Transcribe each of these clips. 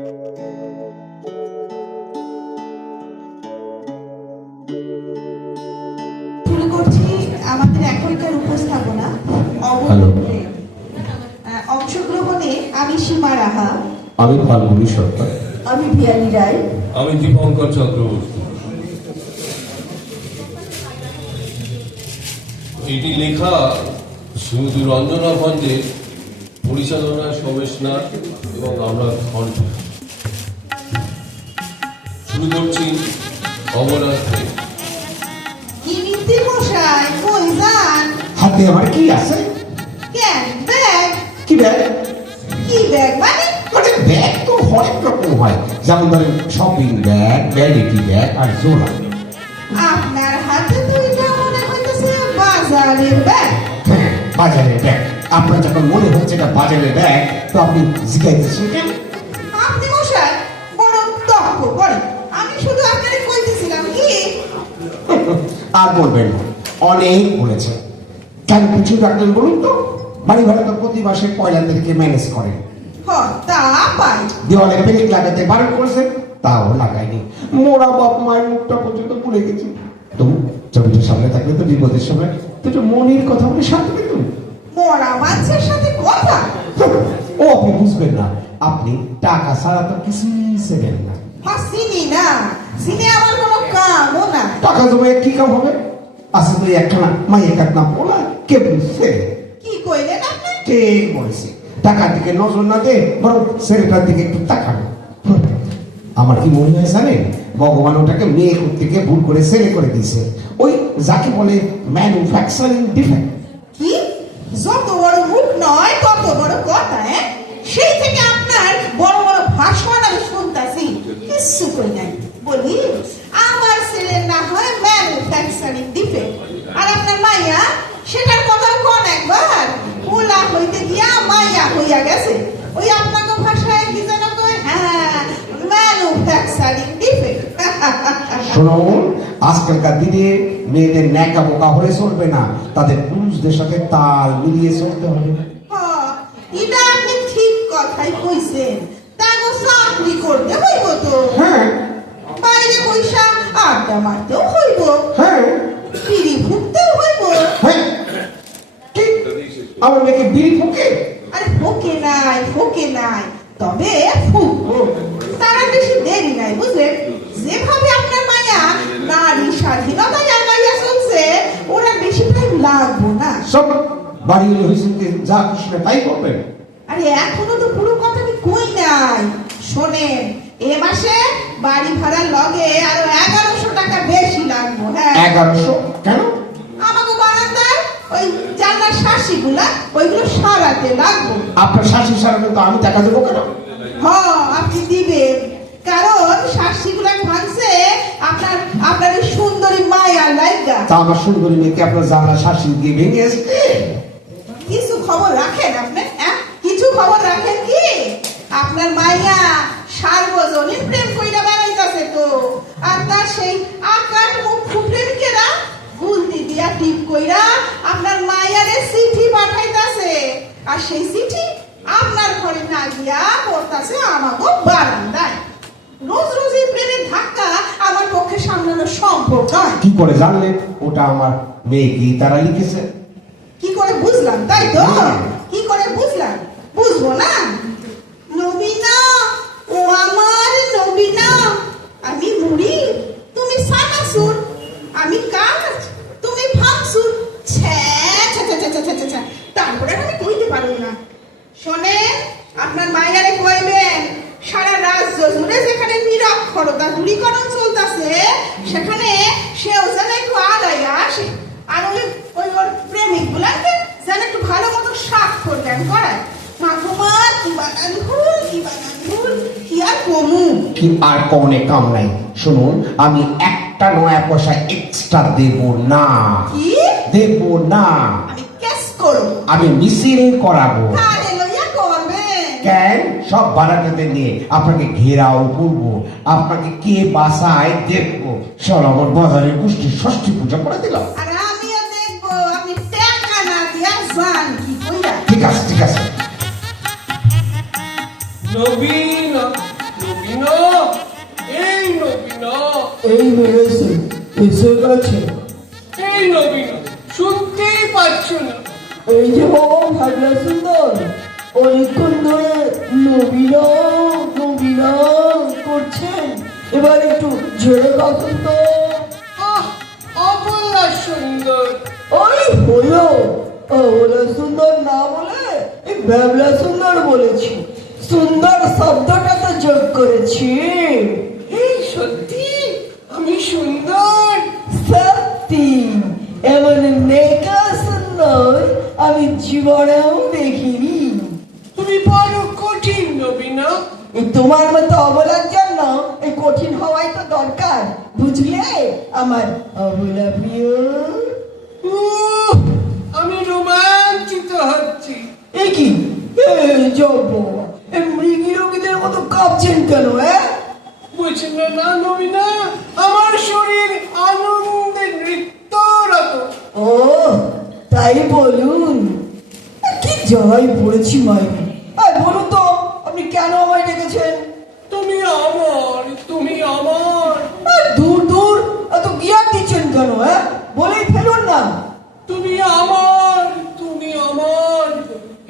শুরু করছি আমাদের এখনকার উপস্থাপনা। অংশগ্রহণে আমি সীমা রাহা, আমি ফাল্গুনী সরকার, আমি ভিয়ানি রায়, আমি দীপঙ্কর চক্রবর্তী। এটি লেখা শ্রীমতী রঞ্জনা ভঞ্জের পরিচালনায় সোমেশ নাথ এবং আমরা কণ্ঠ। শুরু করছি অবরাত্রে। কি নীতি মশাই কই যান? হাতে আমার কি আছে? কেন ব্যাগ? কি ব্যাগ? কি ব্যাগ মানে? মানে ব্যাগ তো অনেক রকম হয়, যেমন ধরেন শপিং ব্যাগ, ভ্যানিটি ব্যাগ আর জোড়া। আপনার হাতে তো এটা মনে হইতেছে বাজারের ব্যাগ। হ্যাঁ, বাজারের ব্যাগ। আপনার যখন মনে হচ্ছে এটা বাজারের ব্যাগ, তো আপনি জিজ্ঞাসা কেন? আপনি মশাই বড় তর্ক করেন। আমি শুধু আপনারে কইতেছিলাম কি, আর বলবেন না, অনেক বলেছে। কেন কিছু রাখলেন বলুন তো? বাড়ি ভাড়া তো প্রতি মাসে 1 তারিখে ম্যানেজ করেন। তা পাই দেওয়ালে পেরেক লাগাতে বারণ করেছেন, তাও লাগাইনি। মোরা বাপ মায়ের মুখটা পর্যন্ত ভুলে গেছি। তো ছবিটার সামনে থাকলে তো বিপদের সময় তো মনের কথা বলে শান্তি পেত। মরা মানুষের সাথে কথা। ও আপনি বুঝবেন না, আপনি টাকা ছাড়া তো কিছুই শেখেন না। চিনি না, চিনি আমার কোনো কামও না। টাকা জমায় কি কাম হবে? আসলে তো একখানা মাইয়ে কাটনা পোলা কে বুঝছে? কি কইলেন আপনি? কে বলেছে? টাকার দিকে নজর না দে, বরং ছেলেটার দিকে একটু তাকানো। আমার কি মনে হয় জানেন, ভগবান ওটাকে মেয়ে করতে গিয়ে ভুল করে ছেলে করে দিয়েছে। ওই যাকে বলে ম্যানুফ্যাকচারিং ডিফেক্ট। কি যত বড় মুখ নয় তত বড় কথা। সেই থেকে আপনার বড় বড় ভাষণ আমি শুনতাছি, কিছু কই নাই। বলি আমার ছেলের না হয় ম্যানুফ্যাকচারিং ডিফেক্ট, আর আপনার মাইয়া সেটার কথা কোন একবার পোলা হইতে গিয়া মাইয়া হইয়া গেছে। ওই আপনাকে ভাষায় কি যেন কয়, হ্যাঁ ম্যানুফ্যাকচারিং ডিফেক্ট। শুনুন, আজকালকার দিনে মেয়েদের ন্যাকা বোকা হলে চলবে না, তাদের পুরুষদের সাথে তাল মিলিয়ে চলতে হবে। এটা আপনি ঠিক কথাই কইছেন। তাগো চাকরি করতে হইব তো, হ্যাঁ বাইরে পয়সা আড্ডা মারতেও হইব, হ্যাঁ বিড়ি ফুকতেও হইব। হ্যাঁ, কি আমার মেয়েকে বিড়ি ফুকে? আরে ফোকে নাই, তবে ফুকবো। তারা বেশি দেরি নাই, বুঝলেন? যেভাবে আপনার মায়া নারী স্বাধীনতায় আগাইয়া চলছে, ওরা বেশি টাইম লাগবো না। সব বাড়ি এলে হয়েছেন যা কৃষ্ণ তাই করবেন। আরে এখনো তো পুরো কথা আমি কই নাই। শোনেন, এ মাসে বাড়ি ভাড়ার লগে আরো 1100 টাকা বেশি লাগবো। হ্যাঁ 1100? কেন? আমাকে বারান্দায় ওই জানলার শাসিগুলা ওইগুলো সারাতে লাগবো। আপনার শাশি সারানো তো আমি টাকা দেবো কেন? আপনি দিবেন, কারণ শাসিগুলা ভাঙছে আপনার ওই সুন্দরী মায়ার লাইগা। তা আমার সুন্দরী মেয়েকে আপনার জানলা শাশি দিয়ে ভেঙে আসবে। কিছু খবর রাখেন আপনি? কিছু খবর রাখেন কি? আপনার মাইয়া সার্বজনীন প্রেম কইরা বেড়াইতাছে তো, আর তার সেই আকার মুখ প্রেমিকেরা গুলতি দিয়া টিপ কইরা আপনার মাইয়ারে চিঠি পাঠাইতাছে, আর সেই চিঠি আপনার ঘরে না গিয়া পড়তাছে আমাগো বারান্দায়। রোজ রোজ এই প্রেমের ধাক্কা আমার পক্ষে সামলানো সম্ভব নয়। কি করে জানলেন ওটা আমার মেয়েকে তারা লিখেছে? কি করে বুঝলাম, তাই তো? কি করে বুঝলাম? বুঝবো না? নবীনা, ও আমার নবীনা, আমি মুড়ি তুমি সানাসুর, আমি কাজ তুমি ভাঙসুর। তারপরে আমি কইতে পারবো না। শোনেন, আপনার মাইয়ারে কইবেন সারা রাজ্য জুড়ে যেখানে নিরক্ষরতা দূরীকরণ চলতেছে, সেখানে সেও যেন একটু আগাইয়া আসে, আর ওই ওর প্রেমিক গুলাকে যেন একটু ভালো মতো স্বাক্ষর জ্ঞান করায়। মাকুমার কি বানান ভুল, কি বানান ভুল, কি আর কমু। কি আর কমনে কাম নাই। শুনুন, আমি একটা নয়া পয়সা এক্সট্রা দেব না। কি দেব না? আমি কেস করব, আমি মিছিল করাবো। কারে লইয়া করবেন? কেন? সব বারাটাতে নিয়ে আপনাকে ঘেরাও করবো, আপনাকে কে বাসায় দেখবো। চল আমার বাজারের গোষ্ঠী ষষ্ঠী পূজা করে দিলাম। আর আমিও দেখবো আপনি টাকা না দিয়া যান কি কইরা। ঠিক আছে ঠিক আছে। নবীন বেড়েছে এসে গেছে। এই নবীন শুনতেই পাচ্ছ না? এই যে বাবা ভাবনা সুন্দর অনেকক্ষণ ধরে নবীনা নবীনা করছেন, এবার একটু ঝেড়ে কাটুন তো। আহ, অবলা সুন্দর। ওই হলো ওলা সুন্দর না বলে এই ভ্যাবলা সুন্দর বলেছি। সুন্দর শব্দটা তো যোগ করেছি। এই সত্যি আমি সুন্দর? সত্যি এমন নেকা সুন্দর আমি জীবনেও দেখিনি। তুমি বড় কঠিন নবীনা। এই তোমার মতো অবলার জন্য এই কঠিন হওয়াই তো দরকার, বুঝলে আমার অবলা প্রিয়? উহ, আমি রোমাঞ্চিত হচ্ছি। এ কি জব মৃগী রোগীদের মতো কাঁপছেন কেন? বুঝলে না নবীনা, আমার শরীর আনন্দে নৃত্যরত। ও তাই বলুন। কি জয় পড়েছি মাইরি। বলুন তো আপনি কেন আমায় ডেকেছেন? তুমি আমার, তুমি আমার। দূর দূর এত গিয়ার দিচ্ছেন কেন? বলেই ফেলুন না। তুমি আমার, তুমি আমার।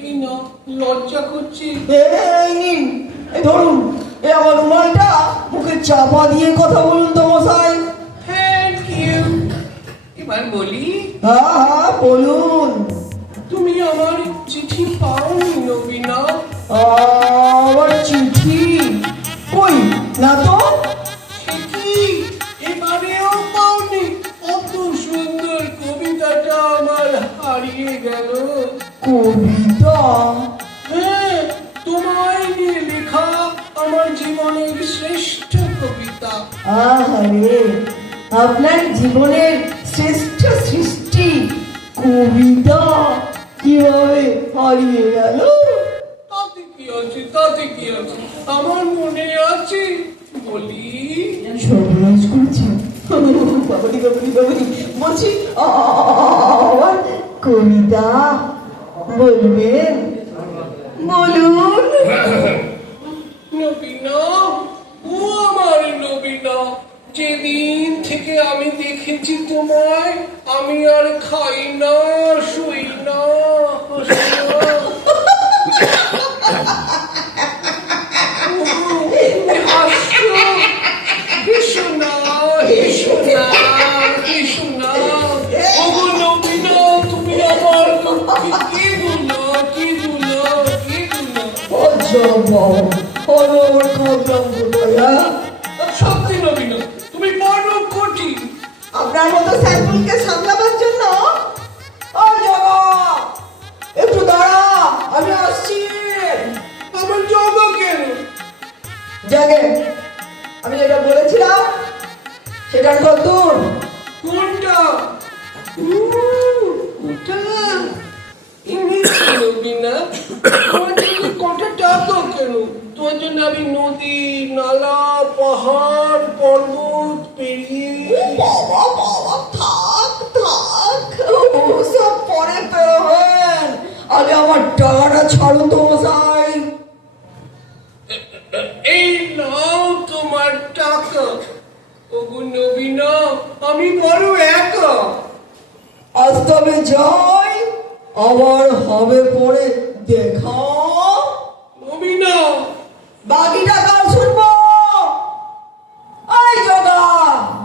এই না লজ্জা করছি। এই নিন, এই ধরুন, এই আমার রুমালটা মুখে চাপা দিয়ে কথা বলুন তো মশাই। Thank you. এবার বলি, হ্যাঁ বলুন। তুমি আমার চিঠি পাওনি নবীনা? আমার চিঠি কই না তো। সে কি এবারেও পাওনি? অত সুন্দর কবিতাটা আমার হারিয়ে গেল। কবিতা? হ্যাঁ, তোমায় নিয়ে লেখা আমার জীবনের শ্রেষ্ঠ কবিতা। আহারে, আপনার জীবনের শ্রেষ্ঠ সৃষ্টি কবিতা কিভাবে হারিয়ে গেল? তাতে কি আছে, তাতে কি আছে, আমার মনে আছে। বলি, সর্বনাশ করছি। বাবারি বাবারি বাবারি বলছি আমার কবিতা বলবেন? বলুন। নবীনা, ও আমার নবীনা, যেদিন থেকে আমি দেখেছি তোমায়, আমি আর খাই না, শুই না, হাসি না। তুমি হাসছো? হেসো না, হেসো না, হেসো না। ওগো নবীনা, তুমি আমার কি বলো, কি বলো, কি বলো? সত্যি নবীনা, তুমি বড় কঠিন। আপনার মতো স্যাম্পলকে সামলাবার জন্য একটু দাঁড়া, আমি আসছি। আমার জগা কেন? জাগে আমি যেটা বলেছিলাম সেটার কতদূর? কোনটা? ওটা ইংরেজি নবীনা। তোমার জন্য কটা টাকা কেন? তোমার জন্য আমি নদী, নালা, পাহাড়, পর্বত পেরিয়ে। বাবা বাবা থাক থাক, সব পরে পেবেন, আগে আমার টাকাটা ছাড়ুন তো মশাই। এই নাও তোমার টাকা। ওগো নবীনা, আমি বড় একা। আজ তবে যাই, আবার হবে পরে দেখা। নবীনা, বাকিটা কাল শুনবো। এই জগা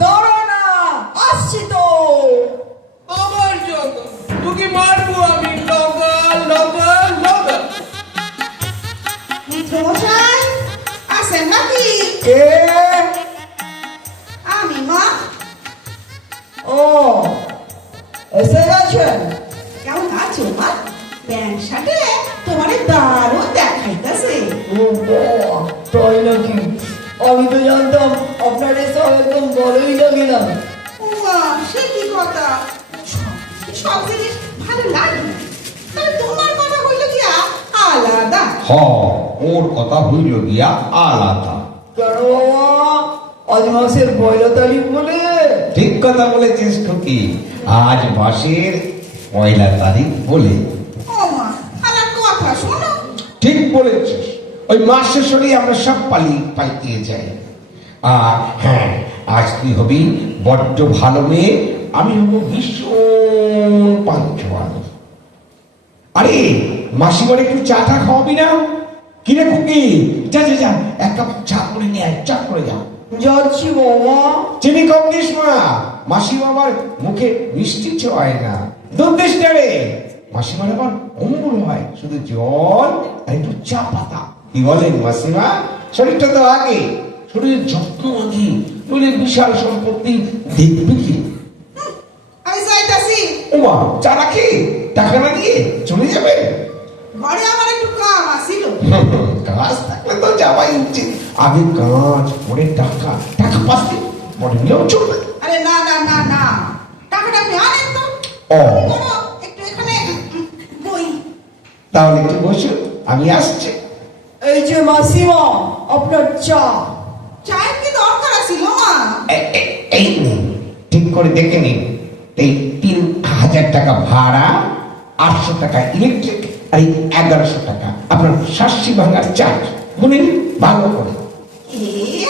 দাঁড়া না, আসছি তো। আবার জগা, তোকে মারবো আমি। লগা লগা লগা। মিত্রমশাই আছেন নাকি? কে? আমি মা। ও এসে গেছেন? কেমন আছো মা? প্যান্ট শার্টে তোমারে দারুণ দেখাইতেছে। ও বাবা, তাই নাকি? আমি তো জানতাম আপনার এসব একদম বড়ই লাগে না। উমা, সে কি কথা? সব জিনিস ভালো লাগে, তবে তোমার কথা হইল কি আলাদা। ওর কথা হইল গিয়া আলাদা। কেন বাবা, আজ মাসের ১ তারিখ বলে? ঠিক কথা বলেছিস খুকি, আজ মাসের 1 তারিখ বলে। ও মা, আমার কথা শোনো। ঠিক বলেছিস, ওই মাস শেষ হলেই আমরা সব পালিয়ে যাই। আর হ্যাঁ, আজ তুই হবি বড্ড ভালো মেয়ে, আমি হব ভীষণ পাঞ্চুয়াল। আরে মাসিমার একটু চা টা খাওয়াবি না? কিরে খুকি, যা যা যা, এক কাপ চা করে নিয়ে আয়, চা করে যা। যাচ্ছি বাবা। চিনি কম দিস মা, মাসি বাবার মুখে মিষ্টি ছোঁয় না। দুধ দিস না রে, মাসিমার আবার অম্বল হয়, শুধু জল আর একটু চা পাতা। কি বলেন মাসিমা? শরীরটা তো আগে, শরীরের যত্ন আগে, নইলে বিশাল সম্পত্তি দেখবে কি? আমি যাইতাছি। ওমা, চা রাখি, টাকা না দিয়ে চলে যাবে? ঘরে আমার একটু কাম আছিল। কাজ থাকলে তো যাওয়াই উচিত, আগে কাজ পরে টাকা, টাকা পাচ্ছে পরে নিলেও চলবে। আরে না না না না, টাকাটা আপনি আনেন তো। ও। বলো, একটু এখানে বই। তাহলে একটু বসুন, আমি আসছি। এই যে মাসিমা, আপনার চা। চায়ের কি দরকার আছিল মা? এই নিন, ঠিক করে দেখে নিন। এই 3000 টাকা ভাড়া, 800 টাকা ইলেকট্রিক, আর 1100 টাকা আপনার শাস্তি ভাঙার চার্জ। বলুন ভালো করে।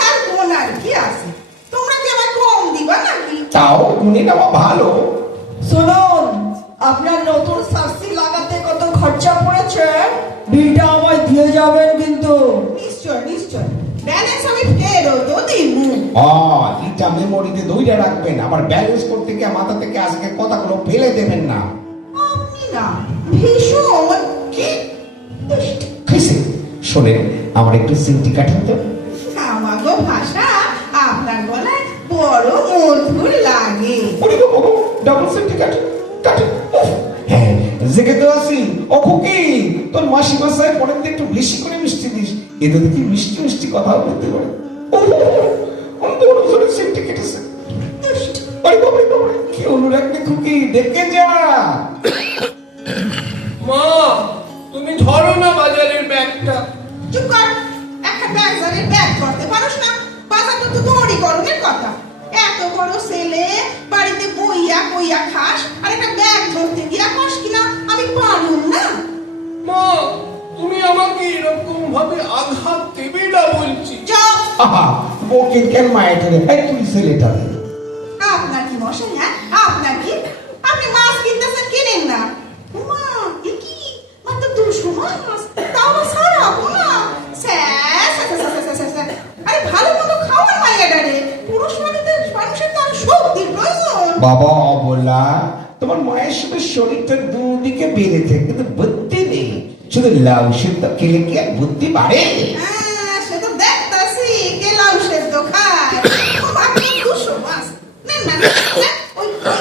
আর কোন আর কি আছে? তোমরা কি আমায় কম দিবা নাকি? তাও গুনে নেওয়া ভালো। শুনুন, আপনার নতুন শাস্তি লাগাতে কত খরচা পড়েছে, বিলটা আমায় দিয়ে যাবেন কিন্তু। নিশ্চয় নিশ্চয়, ব্যালেন্স আমি ফেরতও দিব। এটা মেমোরিতে ধরে রাখবেন, আবার ব্যালেন্স করতে গিয়ে মাথা থেকে আজকে কথাগুলো ফেলে দেবেন না। আপনি না ভীষণ কি খাইছে? শোনেন, আমার একটু সিমটি কাঠান তো। আমাগো ভাষা আপনার গলায় বড় মধুর লাগে। ডাবল সিমটি কাটে কাটে। হ্যাঁ, জেগে তো আছি। ও খুকি, তোর মাসি মাসায় পরের দিন একটু বেশি করে মিষ্টি দিস, এতে দেখি মিষ্টি মিষ্টি কথা বলতে পারে। বড় জোরে সিমটি কেটেছে। আরে বাবা রে বাবা, কি অনুরাগ রে খুকি, দেখে যা। মা, তুমি ধরো না বাজারের ব্যাগটা। চুপ কর, একটা ব্যাগের ব্যাগ করতে পারোস না? বাজার তো তোরই গরমের কথা। এত বড় ছেলে, বাড়িতে বইয়া কইয়া খাস, আর একটা ব্যাগ ধরতে গিয়া খাস কিনা আমি পারুম না। মা, তুমি আমাকে এরকম ভাবে আঘাত দেবে না বলছি। চুপ। আহা, ওকে কেন মায়াটা রে? এই তুই ছেলেটা রে। আপনার কি মশাই? হ্যাঁ, আপনার কি? আপনি মাছ কিনতেছেন, কিনেন না। মা, এ কি মাত্র 200 মাছ, তাও আবার সারা পোনা। আরে ভালো মতো খাওয়ার মাইয়াটা রে। পুরুষ মানুষের তো শক্তির প্রয়োজন। বাবা অবলা, তোমার মায়ের শুধু শরীরটা দুদিকে বেড়েছে, কিন্তু বুদ্ধি নেই। শুধু লাউ সিদ্ধ খেলে কি আর বুদ্ধি বাড়ে? হ্যাঁ, সে তো দেখতাছি গেলাম সেদ্ধ খায়। মাত্র 200 মাছ। না না না,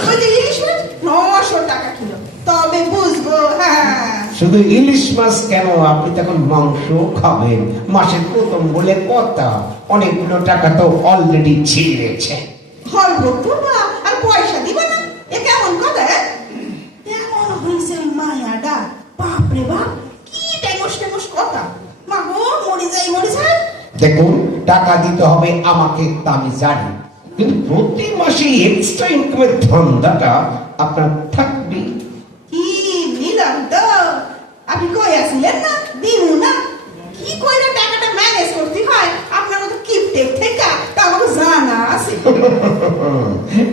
ওই যে ইলিশ মাছ 900 টাকা কিলো, তবে বুঝবো। হ্যাঁ, শুধু ইলিশ মাছ কেন, আপনি তখন মাংস খাবেন। মাসের প্রথম বলে কথা, অনেকগুলো টাকা তো অলরেডি ছিঁড়েছে। হলব করবা আর পয়সা দিবা না? এ কেমন কথা? এমন হইছে ওই মায়াডা, বাপরে বাপ, কি টেমস কথা। মা গো, মরে যাই মরে যাই। দেখুন, টাকা দিতে হবে আমাকে, তা আমি জানি, কিন্তু প্রতি মাসে এক্সট্রা ইনকামের ধান্দাটা আপনার থাকবে। কি নিলাম তো? আপনি কই আসলেন না? দিনু না? কি কইরা টাকাটা ম্যানেজ করতে হয় আপনার মতো কিপটেক থেকে, তা আমাকে জানা আছে।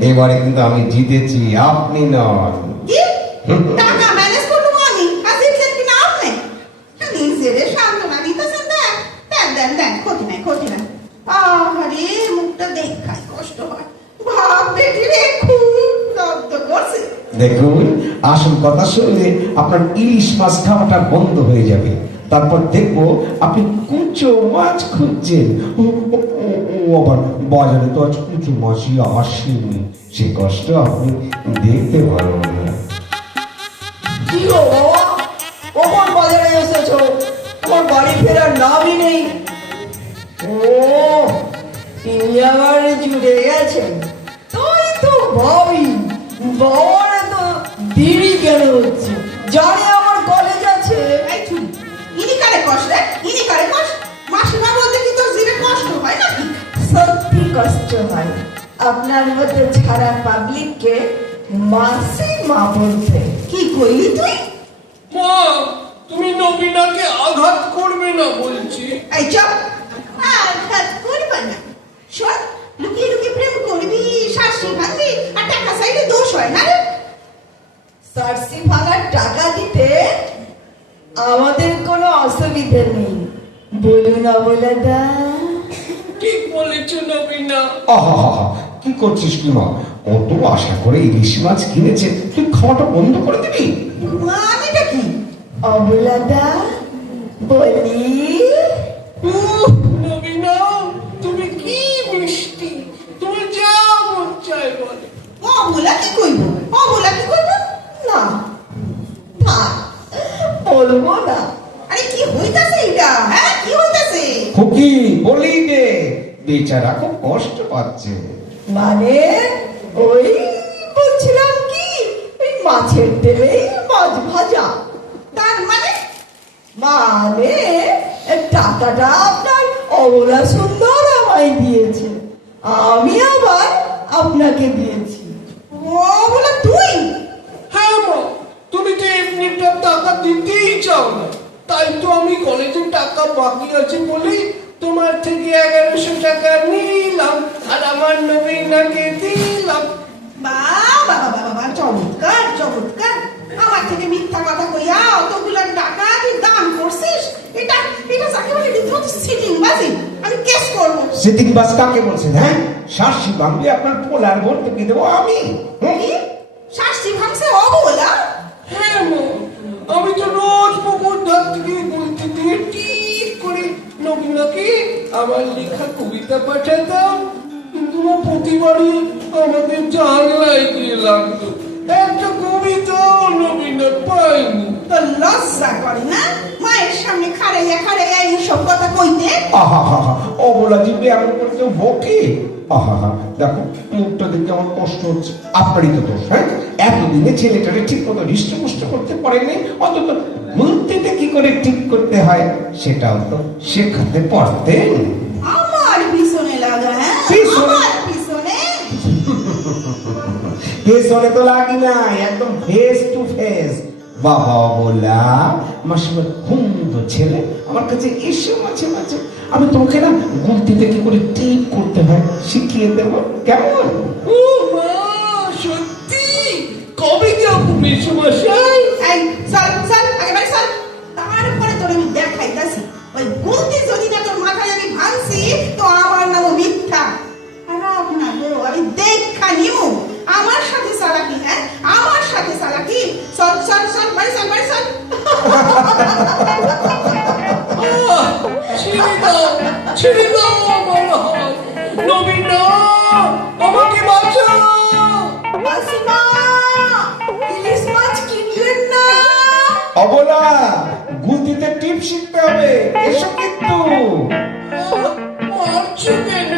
এবারে কিন্তু আমি জিতেছি, আপনি নন। কি টাকা ম্যানেজ করবো আমি, আর জিতলেন কিনা আপনি? নিজের সান্ত্বনা দিতেছেন। দেন দেন দেন দেন, ক্ষতি নাই ক্ষতি নাই। আহারে, মুখটা দেখায় কষ্ট হয়। ভাব বেটি রে, খুব দগ্ধ করছে। দেখুন, আসল কথা শুনলে আপনার ইলিশ মাছ খাওয়াটা বন্ধ হয়ে যাবে। তারপর দেখবো আপনি কুচো মাছ খুঁজছেন। আবার বাজারে তো আজ কুচো মাছই আসেনি, সে কষ্ট আপনি দেখতে পারবেন না। কি গো বাবা, কখন বাজারে এসেছো? তোমার বাড়ি ফেরার নামই নেই। ও, তিনি আবার জুড়ে গেছেন। তাই তো ভাবি, বাবার তো দেরি কেন হচ্ছে? জানে আমার কলেজ আছে। এই চুপ, ইনি কারে কষ্ট রে? ইনি কারে কষ্ট? মাসিমা বলতে কি তোর জীবে কষ্ট হয় নাকি? সত্যি কষ্ট হয় আপনার মতো ছাড়া পাবলিককে মাসিমা বলতে। কি কইলি তুই? মা, তুমি নবীনাকে আঘাত করবে না বলছি। এই চুপ, আঘাত করবা না। শোন, লুকিয়ে লুকিয়ে প্রেম কোনো অসুবিধা নেই, বলুন অবলাদা। ঠিক বলেছ নবীনা। আহা, কি করছিস কি মা? কত আশা করে ইলিশ মাছ কিনেছে, তুই খাওয়াটা বন্ধ করে দিবি? মানেটা কি? অবলাদা বলি, নবীনা, তুমি কি মিষ্টি, তুমি যা মন চায় বলে। অবলা কি কইব? অবলা কি কইব? না না বলবো না। আরে কি হইতাছে এটা? হ্যাঁ, কি হইতাছে? খুকি বলি দে, বেচারা খুব কষ্ট পাচ্ছে। মানে ওই বলছিলাম কি, ওই মাছের তেলেই মাছ ভাজা। তার মানে? মানে টাকাটা আপনার অবলা সুন্দর আমায় দিয়েছে, আমি আবার আপনাকে দিয়েছি। অবলা তুই? হ্যাঁ মা, তুমি তো এমনিটা টাকা দিতেই চাও না, তাই তো আমি কলেজের টাকা বাকি আছে বলে তোমার থেকে 1100 টাকা নিলাম আর আমার নবীনাকে দিলাম। বাবা বাবা বাবা, চমৎকার চমৎকার। আমার থেকে মিথ্যা কথা কইয়া অতগুলো টাকা তুই দান করছিস, এটা এটা যাকে বলে রীতিমতো সিটিং বাজি। আমি কেস করব। সিটিং বাস কাকে বলছেন? হ্যাঁ, শাসি বাংলি আপনার পোলার ভর্তুকি দেবো আমি। কি? শাস্তি ভাঙছে অবলা? হ্যাঁ মা, আমি তো রোজ পুকুর ধার থেকে গুলতি দিয়ে ঠিক করে নবীনাকে আমার লেখা কবিতা পাঠাতাম, কিন্তু ও প্রতিবারই আমাদের জানলায় গিয়ে লাগতো, একটা কবিতাও নবীনা পাইনি। তো লজ্জা করে না মায়ের সামনে খাড়াইয়া খাড়াইয়া এইসব কথা কইতে? আহা, অবলা জিভে এমন করে কেউ বকে? আহা, দেখো মুখটা দেখে আমার কষ্ট হচ্ছে। আপনারই তো দোষ। হ্যাঁ, এতদিনে ছেলেটাকে ঠিক মতো হৃষ্টপুষ্ট করতে পারেনি, অন্তত মুহূর্তেতে কি করে ঠিক করতে হয় সেটাও তো শেখাতে পারতেন। আমার পিছনে লাগা? হ্যাঁ, পিছনে? আমার পিছনে? পেছনে তো লাগি নাই, একদম ফেস টু ফেস। বাবা বলা মাসিমার সুন্দর ছেলে, আমার কাছে এসে মাঝে মাঝে আমি তোমাকে না গুলতিতে কি করে টিপ করতে হয় শিখিয়ে দেবো, কেমন? ও মা, সত্যি? কবে যাবো মেসোমশাই? এই চল চল, একেবারে চল। তারপরে তোর আমি দেখাইতাছি, ওই গুলতি যদি না তোর মাথায় আমি ভাঙছি তো আমার নামও মিথ্যা। খারাপ না গো, আমি দেখা নিমু। আমার সাথে চালাকি? হ্যাঁ, আমার সাথে চালাকি? চল চল চল, বাড়ি চল, বাড়ি চল। ছেড়ে দাও আমার হাত, নবীনা, আমাকে বাঁচাও। মাসিমা, ইলিশ মাছ কিনলেন না? অবলা, গুলতিতে টিপ শিখতে হবে, এসো কিন্তু। মারছো কেন